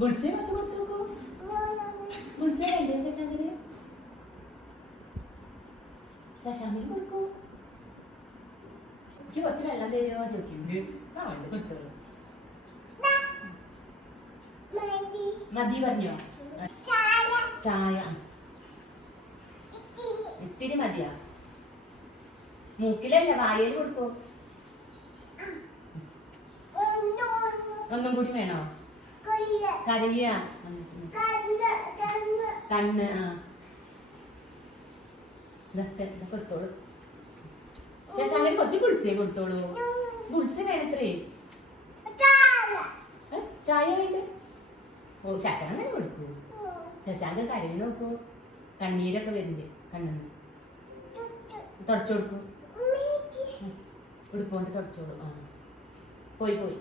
Bullseye കുറച്ച് കൊടുത്തു നോക്കൂ. ബുൾസേ വേണ്ടേ ശശാങ്കിന്? ശശാങ്കിന് കൊടുക്കൂ. എനിക്ക് കുറച്ച് വെള്ളം തരുമോ ചോദിക്കും. ആ വേണ്ട കൊടുത്തോളൂ. മതി പറഞ്ഞോ? ചായ ഇത്തിരി മതിയാ. മൂക്കിലല്ല വായയിൽ കൊടുക്കോ? ഒന്നും കൂടി വേണോ? കരയ കണ്ണ്. ആ കൊടുത്തോളൂ. ശശാങ്കന് കുറച്ച് ബുൾസേ കൊടുത്തോളൂ. ബുൾസേ വേണത്രേ. ചായ വേണ്ട. ഓ ശശാങ്കൻ കൊടുക്കൂ. ശശാങ്കൻ കരയിൽ നോക്കൂ. കണ്ണീരൊക്കെ വരുന്നുണ്ട് കണ്ണിന്ന്. തുടച്ചു കൊടുക്കൂ. ഉടുപ്പോണ്ട് തുടച്ചോളൂ. ആ പോയി പോയി.